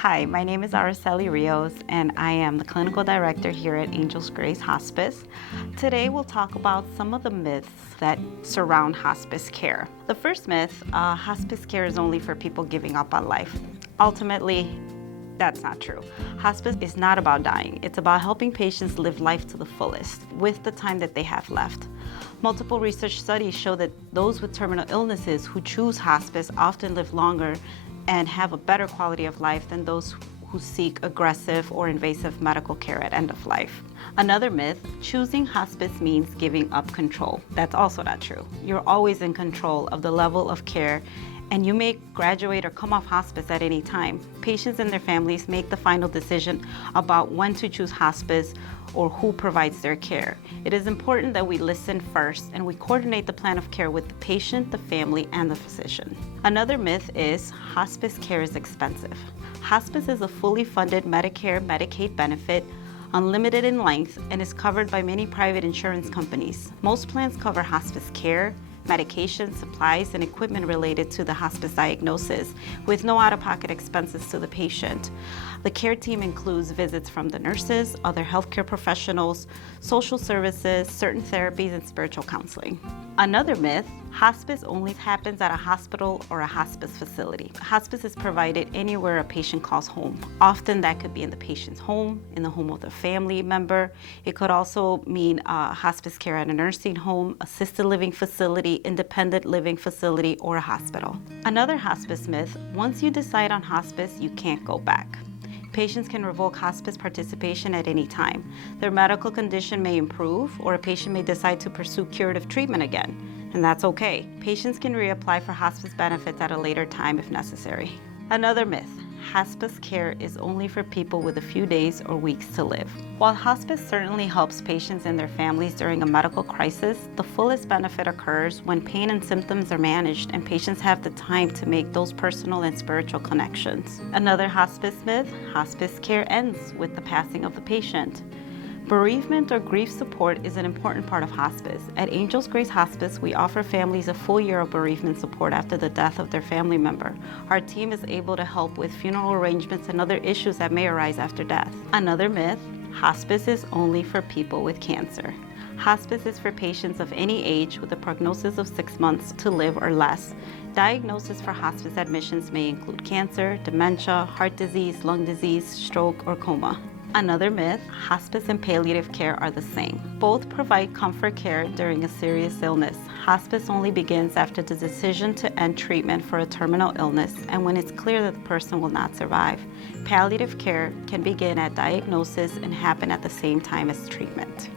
Hi, my name is Araceli Rios, and I am the clinical director here at Angel's Grace Hospice. Today, we'll talk about some of the myths that surround hospice care. The first myth, hospice care is only for people giving up on life. Ultimately, that's not true. Hospice is not about dying. It's about helping patients live life to the fullest with the time that they have left. Multiple research studies show that those with terminal illnesses who choose hospice often live longer and have a better quality of life than those who seek aggressive or invasive medical care at end of life. Another myth, choosing hospice means giving up control. That's also not true. You're always in control of the level of care, and you may graduate or come off hospice at any time. Patients and their families make the final decision about when to choose hospice or who provides their care. It is important that we listen first and we coordinate the plan of care with the patient, the family, and the physician. Another myth is hospice care is expensive. Hospice is a fully funded Medicare, Medicaid benefit, unlimited in length, and is covered by many private insurance companies. Most plans cover hospice care, medication, supplies, and equipment related to the hospice diagnosis, with no out-of-pocket expenses to the patient. The care team includes visits from the nurses, other healthcare professionals, social services, certain therapies, and spiritual counseling. Another myth, hospice only happens at a hospital or a hospice facility. Hospice is provided anywhere a patient calls home. Often that could be in the patient's home, in the home of the family member. It could also mean hospice care at a nursing home, assisted living facility, independent living facility, or a hospital. Another hospice myth, once you decide on hospice, you can't go back. Patients can revoke hospice participation at any time. Their medical condition may improve, or a patient may decide to pursue curative treatment again, and that's okay. Patients can reapply for hospice benefits at a later time if necessary. Another myth, hospice care is only for people with a few days or weeks to live. While hospice certainly helps patients and their families during a medical crisis, the fullest benefit occurs when pain and symptoms are managed and patients have the time to make those personal and spiritual connections. Another hospice myth, hospice care ends with the passing of the patient. Bereavement or grief support is an important part of hospice. At Angel's Grace Hospice, we offer families a full year of bereavement support after the death of their family member. Our team is able to help with funeral arrangements and other issues that may arise after death. Another myth, hospice is only for people with cancer. Hospice is for patients of any age with a prognosis of 6 months to live or less. Diagnosis for hospice admissions may include cancer, dementia, heart disease, lung disease, stroke, or coma. Another myth, hospice and palliative care are the same. Both provide comfort care during a serious illness. Hospice only begins after the decision to end treatment for a terminal illness and when it's clear that the person will not survive. Palliative care can begin at diagnosis and happen at the same time as treatment.